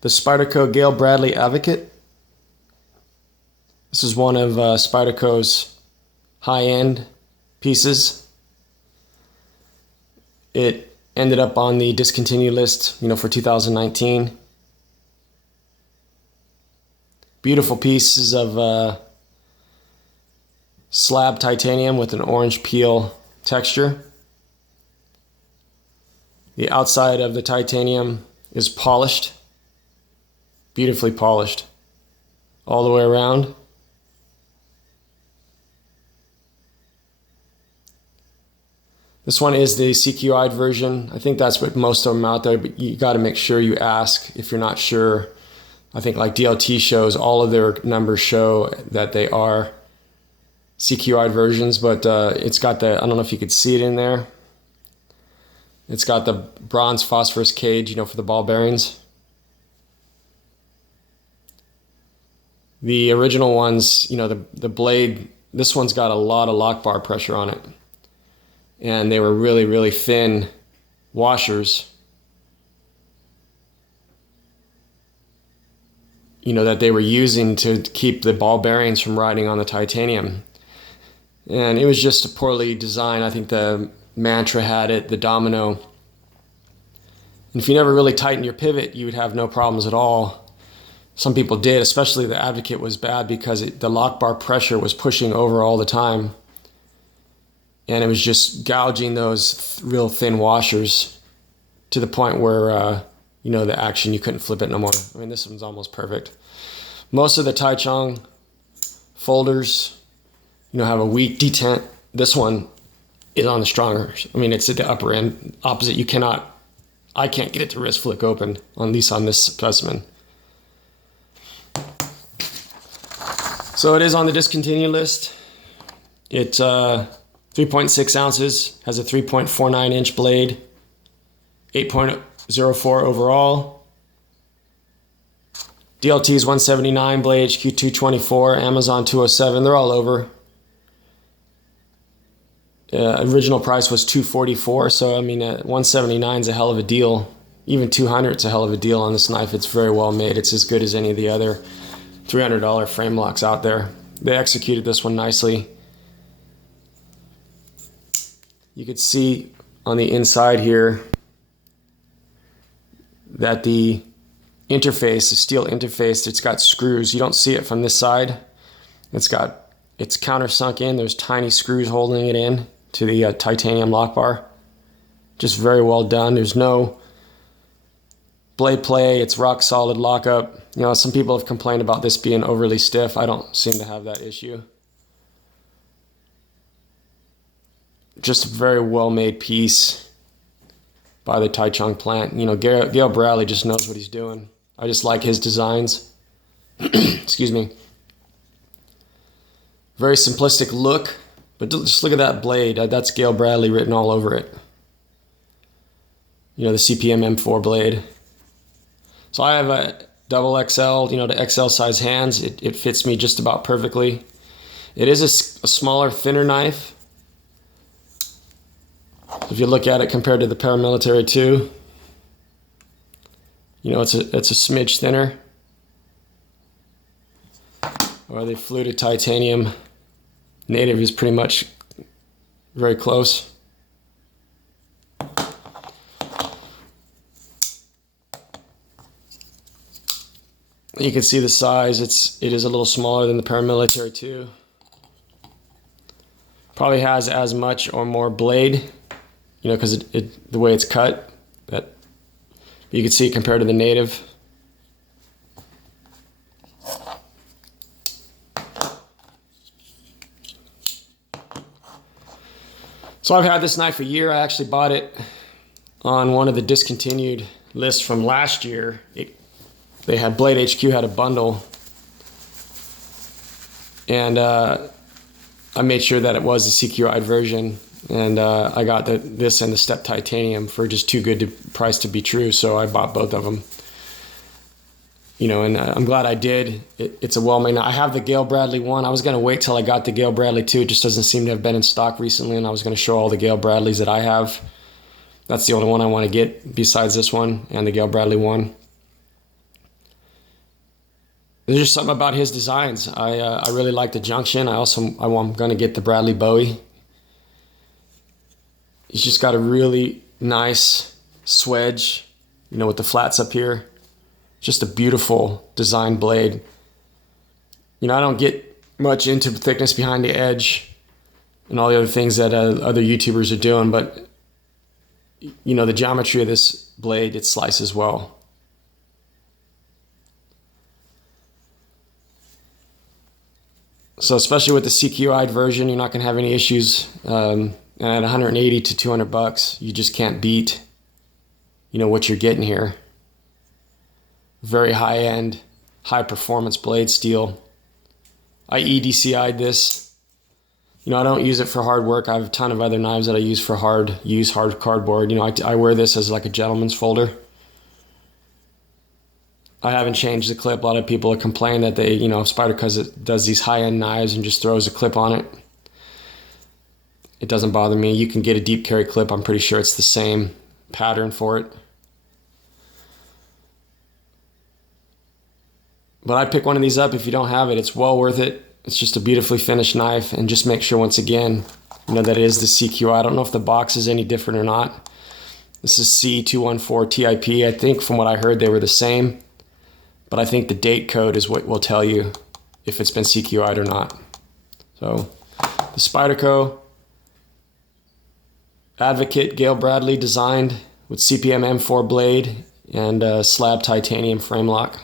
the Spyderco Gayle Bradley Advocate. This is one of Spyderco's high-end pieces. It ended up on the discontinued list, for 2019. Beautiful pieces of slab titanium with an orange peel texture. The outside of the titanium is polished, beautifully polished all the way around. This one is the CQI version. I think that's what most of them out there, but you got to make sure you ask if you're not sure. I think like DLT shows, all of their numbers show that they are CQI versions, but it's got the, I don't know if you could see it in there. It's got the bronze phosphorus cage, for the ball bearings. The original ones, the blade, this one's got a lot of lockbar pressure on it. And they were really, really thin washers, that they were using to keep the ball bearings from riding on the titanium. And it was just a poorly designed. I think the Mantra had it, the Domino. And if you never really tightened your pivot, you would have no problems at all. Some people did, especially the Advocate was bad because the lockbar pressure was pushing over all the time. And it was just gouging those real thin washers to the point where, the action, you couldn't flip it no more. I mean, this one's almost perfect. Most of the Taichung folders, have a weak detent. This one is on the stronger. I mean, it's at the upper end. Opposite, I can't get it to wrist flick open, at least on this specimen. So it is on the discontinued list. It's 3.6 ounces, has a 3.49 inch blade, 8.04 overall. DLT is 179, Blade HQ 224, Amazon 207, they're all over. Original price was $244, so I mean, 179 is a hell of a deal. Even $200 is a hell of a deal on this knife. It's very well made. It's as good as any of the other $300 frame locks out there. They executed this one nicely. You could see on the inside here that the interface, the steel interface, it's got screws. You don't see it from this side. It's countersunk in. There's tiny screws holding it in to the titanium lock bar. Just very well done. There's no blade play. It's rock solid lockup. Some people have complained about this being overly stiff. I don't seem to have that issue. Just a very well-made piece by the Taichung plant. Gayle Bradley just knows what he's doing. I just like his designs. Excuse me. Very simplistic look, but just look at that blade. That's Gayle Bradley written all over it. The CPM M4 blade. So I have a double XL, the XL size hands. It fits me just about perfectly. It is a smaller, thinner knife. If you look at it compared to the Paramilitary 2, it's a smidge thinner. Or the fluted titanium native is pretty much very close. You can see the size. It is a little smaller than the Paramilitary 2. Probably has as much or more blade, because the way it's cut, that you can see it compared to the native. So I've had this knife a year. I actually bought it on one of the discontinued lists from last year. They had Blade HQ had a bundle, and I made sure that it was the CQI version, and I got this and the step titanium for just too good a price to be true, so I bought both of them. And I'm glad I did. It's a well-made. I have the Gayle Bradley one. I was going to wait till I got the Gayle Bradley 2. It just doesn't seem to have been in stock recently, and I was going to show all the Gayle Bradleys that I have. That's the only one I want to get besides this one and the Gayle Bradley one. there's just something about his designs. I really like the junction. I'm going to get the Bradley Bowie. He's just got a really nice swedge, you know, with the flats up here. Just a beautiful design blade. You know, I don't get much into thickness behind the edge and all the other things that other YouTubers are doing, but you know, the geometry of this blade, it slices well. So especially with the CQI version, you're not going to have any issues. And at 180 to 200 bucks, you just can't beat, you know, what you're getting here. Very high-end, high-performance blade steel. I EDCI'd this. You know, I don't use it for hard work. I have a ton of other knives that I use for hard cardboard. You know, I wear this as like a gentleman's folder. I haven't changed the clip. A lot of people complain that they, you know, Spyderco does these high-end knives and just throws a clip on it. It doesn't bother me. You can get a deep carry clip. I'm pretty sure it's the same pattern for it. But I'd pick one of these up if you don't have it. It's well worth it. It's just a beautifully finished knife. And just make sure, once again, you know, that it is the CQI. I don't know if the box is any different or not. This is C214 TIP. I think from what I heard, they were the same. But I think the date code is what will tell you if it's been CQI'd or not. So the Spyderco Advocate Gayle Bradley designed with CPM M4 blade and slab titanium frame lock.